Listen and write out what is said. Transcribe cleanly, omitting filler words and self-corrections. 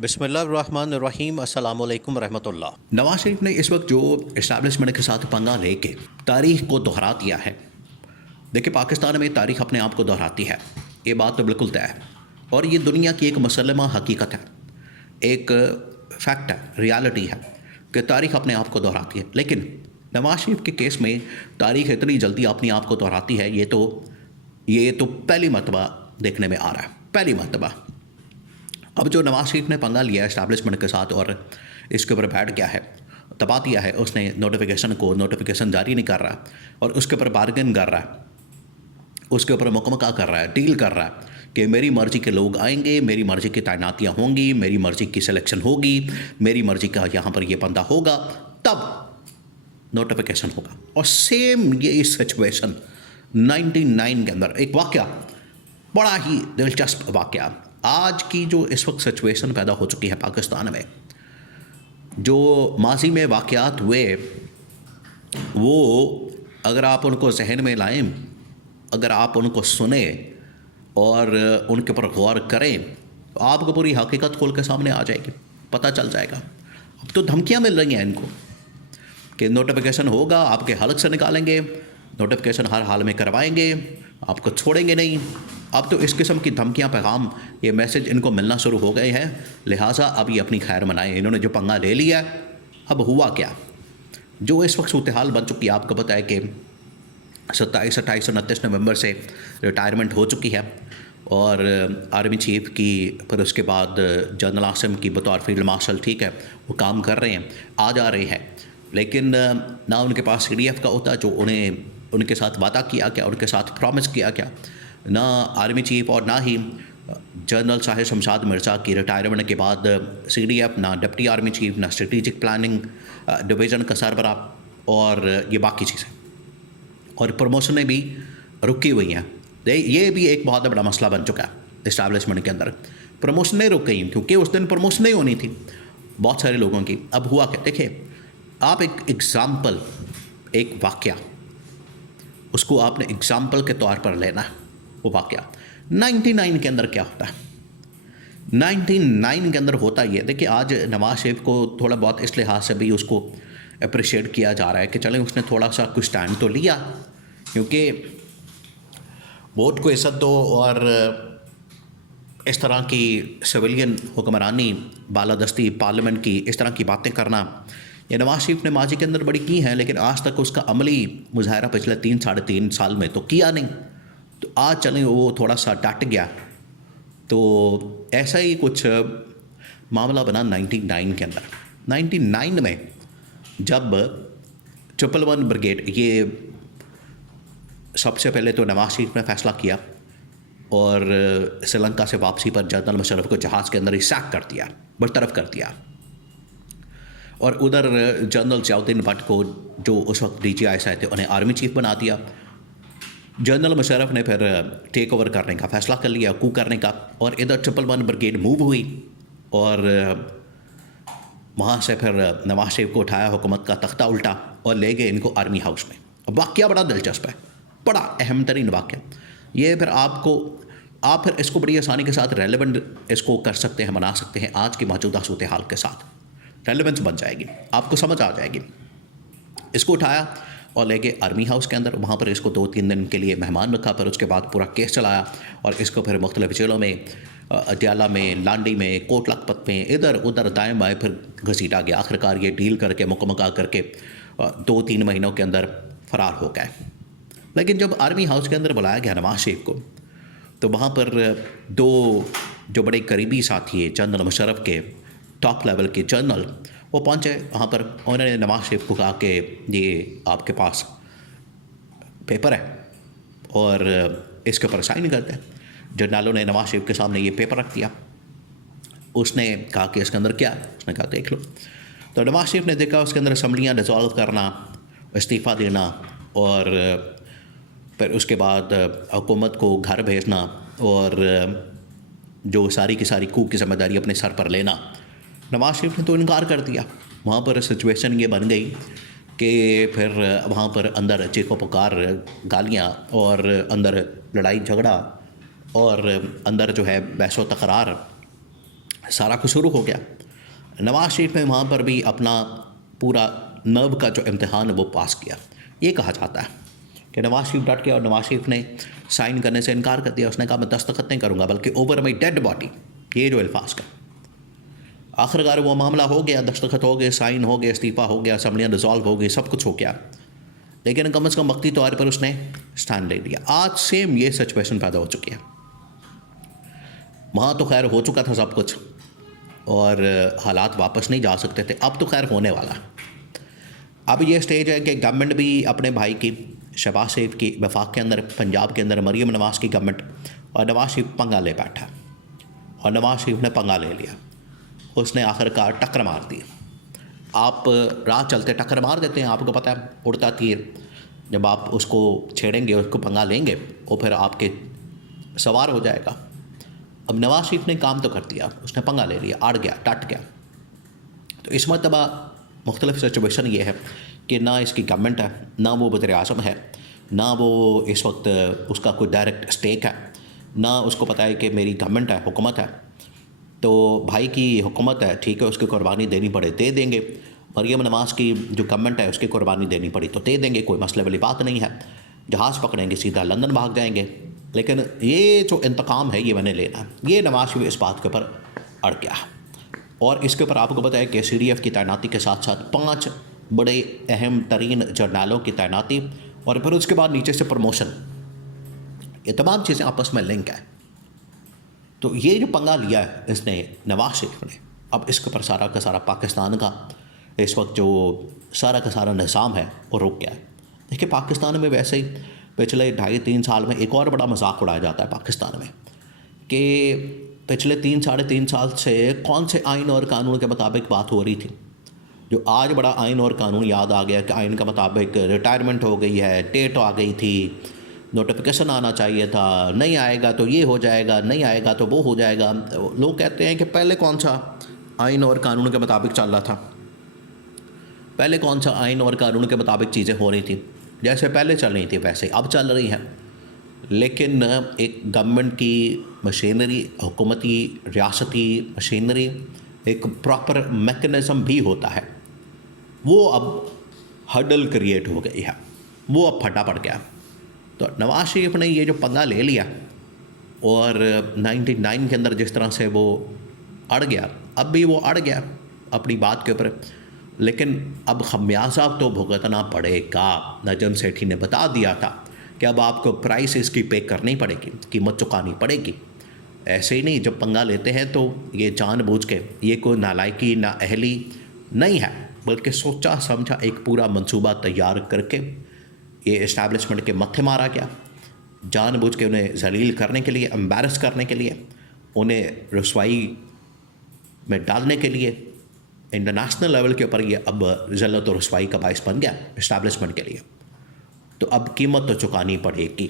बिस्मिल्लाहिर्रहमानिर्रहीम अस्सलामु अलैकुम रहमतुल्लाह। नवाज शरीफ ने इस वक्त जो इस्टेब्लिशमेंट के साथ पंगा लेके तारीख को दोहरा दिया है। देखिए, पाकिस्तान में तारीख अपने आप को दोहराती है, ये बात तो बिल्कुल तय है और ये दुनिया की एक मुसल्लमा हकीकत है, एक फैक्ट है, रियलिटी है कि तारीख अपने आप को दोहराती है। लेकिन नवाज शरीफ के केस में तारीख इतनी जल्दी अपने आप को दोहराती है, ये तो पहली मरतबा देखने में आ रहा है, पहली मरतबा। अब जो नवाज शरीफ ने पंगा लिया है इस्टेब्लिशमेंट के साथ और इसके ऊपर बैठ गया है, दबा दिया है उसने नोटिफिकेशन जारी नहीं कर रहा और उसके ऊपर बार्गेन कर रहा है, उसके ऊपर मुकमका कर रहा है, डील कर रहा है कि मेरी मर्ज़ी के लोग आएंगे, मेरी मर्ज़ी की तैनातियाँ होंगी, मेरी मर्ज़ी की सिलेक्शन होगी, मेरी मर्ज़ी का यहाँ पर ये बंदा होगा, तब नोटिफिकेशन होगा। और सेम ये सिचुएशन 99 के अंदर एक वाक़या, बड़ा ही दिलचस्प वाक़या, आज की जो इस वक्त सिचुएशन पैदा हो चुकी है पाकिस्तान में, जो माजी में वाक़यात हुए वो अगर आप उनको जहन में लाएं, अगर आप उनको सुने और उनके ऊपर गौर करें तो आपको पूरी हकीकत खोल के सामने आ जाएगी, पता चल जाएगा। अब तो धमकियां मिल रही हैं इनको कि नोटिफिकेशन होगा, आपके हलक से निकालेंगे, नोटिफिकेशन हर हाल में करवाएंगे, आपको छोड़ेंगे नहीं। अब तो इस किस्म की धमकियां, पैगाम, ये मैसेज इनको मिलना शुरू हो गए हैं। लिहाजा अब ये अपनी खैर मनाएं। इन्होंने जो पंगा ले लिया, अब हुआ क्या, जो इस वक्त सूरत हाल बन चुकी है, आपको पता है कि 27, 28 और 29 नवंबर से रिटायरमेंट हो चुकी है और आर्मी चीफ की, फिर उसके बाद जनरल आसिम की बतौर फील्ड मार्शल, ठीक है, वो काम कर रहे हैं, आ जा रहे हैं, लेकिन ना उनके पास CDF का होता जो उन्हें उनके साथ वादा किया क्या, उनके साथ प्रॉमिस किया क्या, ना आर्मी चीफ और ना ही जनरल साहिर शमशाद मिर्ज़ा की रिटायरमेंट के बाद CDF, ना डिप्टी आर्मी चीफ, ना स्ट्रेटिजिक प्लानिंग डिवीज़न का सरबरा और ये बाकी चीज़ें, और प्रमोशनें भी रुकी हुई हैं। ये भी एक बहुत बड़ा मसला बन चुका है इस्टेब्लिशमेंट के अंदर। प्रमोशनें रुक गई क्योंकि उस दिन प्रमोशनें होनी थी बहुत सारे लोगों की। अब हुआ क्या, देखिए, आप एक एग्ज़ाम्पल, एक वाक़या, उसको आपने एग्ज़ाम्पल के तौर पर लेना है। वो वाक़या 99 के अंदर क्या होता है, 99 के अंदर होता ये, देखिए, आज नवाज शरीफ को थोड़ा बहुत इस लिहाज से भी उसको अप्रिशिएट किया जा रहा है कि चलें उसने थोड़ा सा कुछ स्टैंड तो लिया, क्योंकि वोट को इज़्ज़त दो और इस तरह की सिविलियन हुक्मरानी, बालादस्ती, पार्लियामेंट की इस तरह की बातें करना, ये नवाज शरीफ ने माजी के अंदर बड़ी की हैं, लेकिन आज तक उसका अमली मुजाहरा पिछले 3, 3.5 साल में तो किया नहीं। तो आज चलें वो थोड़ा सा डट गया, तो ऐसा ही कुछ मामला बना 99 के अंदर। 99 में जब 111 ब्रिगेड, ये सबसे पहले तो नवाज शरीफ ने फैसला किया और श्रीलंका से वापसी पर जनरल मुशर्रफ को जहाज़ के अंदर ही सैक कर दिया, बरतरफ कर दिया, और उधर जनरल ज़ियाउद्दीन भट्ट को, जो उस वक्त DGI थे, उन्हें आर्मी चीफ बना दिया। जनरल मुशर्रफ ने फिर टेक ओवर करने का फ़ैसला कर लिया, कू करने का, और इधर 111 ब्रिगेड मूव हुई और वहाँ से फिर नवाज शरीफ को उठाया, हुकूमत का तख्ता उल्टा और ले गए इनको आर्मी हाउस में। अब वाक़या बड़ा दिलचस्प है, बड़ा अहम तरीन वाक़या ये। फिर आप फिर इसको बड़ी आसानी के साथ रेलेवेंट इसको कर सकते हैं, बना सकते हैं आज की मौजूदा सूरत हाल के साथ, रेलेवेंस बन जाएगी, आपको समझ आ जाएगी। इसको उठाया और ले गए आर्मी हाउस के अंदर, वहाँ पर इसको 2-3 दिन के लिए मेहमान रखा, फिर उसके बाद पूरा केस चलाया और इसको फिर मुख्तलिफ जेलों में, अडयाला में, लांडी में, कोट लखपत में, इधर उधर दाएं बाएं फिर घसीटा गया। आखिरकार ये डील करके, मुकम्मल करके 2-3 महीनों के अंदर फरार हो गए। लेकिन जब आर्मी हाउस के अंदर बुलाया गया नवाज शरीफ को, तो वहाँ पर 2 जो बड़े करीबी साथी हैं जनरल मुशर्रफ के, टॉप लेवल के जनरल, वो पहुँचे वहाँ पर। उन्होंने नवाज शरीफ को कहा कि ये आपके पास पेपर है और इसके ऊपर साइन करते हैं। जनरलों ने नवाज शरीफ के सामने ये पेपर रख दिया। उसने कहा कि इसके अंदर क्या है, उसने कहा देख लो। तो नवाज शरीफ ने देखा उसके अंदर असम्बलियाँ डिसॉल्व करना, इस्तीफ़ा देना और फिर उसके बाद हुकूमत को घर भेजना और जो सारी की सारी कूप की जिम्मेदारी अपने सर पर लेना। नवाज शरीफ ने तो इनकार कर दिया। वहाँ पर सिचुएशन ये बन गई कि फिर वहाँ पर अंदर चीखो पुकार, गालियाँ और अंदर लड़ाई झगड़ा और अंदर जो है बहसो तकरार, सारा कुछ शुरू हो गया। नवाज शरीफ ने वहाँ पर भी अपना पूरा नर्व का जो इम्तिहान है वो पास किया। ये कहा जाता है कि नवाज शरीफ डट गया और नवाज शरीफ ने साइन करने से इनकार कर दिया। उसने कहा मैं दस्तखत नहीं करूँगा बल्कि ओवर माई डेड बॉडी, ये जो अल्फाज का। आखिरकार वो मामला हो गया, दस्तखत हो गए, साइन हो गए, इस्तीफ़ा हो गया, असम्बलियाँ डिज़ोल्व हो गई, सब कुछ हो गया, लेकिन कम से कम वक्ती तौर पर उसने स्टैंड ले लिया। आज सेम ये सिचुएशन पैदा हो चुकी है। वहाँ तो खैर हो चुका था सब कुछ और हालात वापस नहीं जा सकते थे, अब तो खैर होने वाला। अब ये स्टेज है कि गवर्नमेंट भी अपने भाई की, शहबाज शरीफ की वफाक के अंदर, पंजाब के अंदर मरीम नवाज़ की गवर्नमेंट, और नवाज शरीफ पंगा ले बैठा और नवाज शरीफ ने पंगा ले लिया। उसने आखिरकार टक्कर मार दी। आप राह चलते टक्कर मार देते हैं, आपको पता है, उड़ता तीर जब आप उसको छेड़ेंगे, उसको पंगा लेंगे, वो फिर आपके सवार हो जाएगा। अब नवाज शरीफ ने काम तो कर दिया, उसने पंगा ले लिया, अड़ गया, टट गया। तो इस मरतबा मुख्तलिफ सिचुएशन ये है कि ना इसकी गवर्नमेंट है, ना वो वज़ीर आज़म है, ना वो इस वक्त उसका कोई डायरेक्ट स्टेक है, ना उसको पता है कि मेरी गवर्नमेंट है, हुकूमत है। तो भाई की हुकूमत है, ठीक है, उसकी कुर्बानी देनी पड़े दे देंगे। मरीम नवाज़ की जो गवर्नमेंट है उसकी कुर्बानी देनी पड़ी तो दे देंगे, कोई मसले वाली बात नहीं है। जहाज़ पकड़ेंगे, सीधा लंदन भाग जाएंगे। लेकिन ये जो इंतकाम है ये मैंने लेना है, ये नवाज शरीफ इस बात के ऊपर अड़ गया। और इसके ऊपर आपको पता है कि CDF की तैनाती के साथ साथ 5 बड़े अहम तरीन जर्नलों की तैनाती और फिर उसके बाद नीचे से प्रमोशन, ये तमाम चीज़ें आपस में लिंक है। तो ये जो पंगा लिया है इसने नवाज शरीफ ने, अब इसके ऊपर सारा का सारा पाकिस्तान का इस वक्त जो सारा का सारा निज़ाम है वो रुक गया है। देखिए पाकिस्तान में वैसे ही पिछले 2.5-3 साल में एक और बड़ा मजाक उड़ाया जाता है पाकिस्तान में कि पिछले 3-3.5 साल से कौन से आइन और कानून के मुताबिक बात हो रही थी, जो आज बड़ा आइन और कानून याद आ गया कि आइन के मुताबिक रिटायरमेंट हो गई है, डेट आ गई थी, नोटिफिकेशन आना चाहिए था, नहीं आएगा तो ये हो जाएगा, नहीं आएगा तो वो हो जाएगा। लोग कहते हैं कि पहले कौन सा आइन और कानून के मुताबिक चल रहा था, पहले कौन सा आइन और कानून के मुताबिक चीज़ें हो रही थी, जैसे पहले चल रही थी वैसे अब चल रही हैं। लेकिन एक गवर्नमेंट की मशीनरी, हुकूमती रियासती मशीनरी, एक प्रॉपर मैकेनिज़्म भी होता है, वो अब हडल क्रिएट हो गई है, वो अब फटा पड़ गया। तो नवाज शरीफ ने ये जो पंगा ले लिया और 99 के अंदर जिस तरह से वो अड़ गया, अब भी वो अड़ गया अपनी बात के ऊपर, लेकिन अब खमियाजा तो भुगतना पड़ेगा। नजम सेठी ने बता दिया था कि अब आपको प्राइस इसकी पे करनी पड़ेगी, कीमत चुकानी पड़ेगी। ऐसे ही नहीं, जब पंगा लेते हैं तो ये जानबूझ के, ये कोई नालायकी ना अहली नहीं है, बल्कि सोचा समझा एक पूरा मंसूबा तैयार करके ये इस्टेब्लिशमेंट के मत्थे मारा गया, जानबूझ के उन्हें जलील करने के लिए, एम्बैरस करने के लिए, उन्हें रसवाई में डालने के लिए इंटरनेशनल लेवल के ऊपर ये अब ज़ल्लत और रसवाई का बाइस बन गया इस्टेब्लिशमेंट के लिए। तो अब कीमत तो चुकानी पड़ेगी।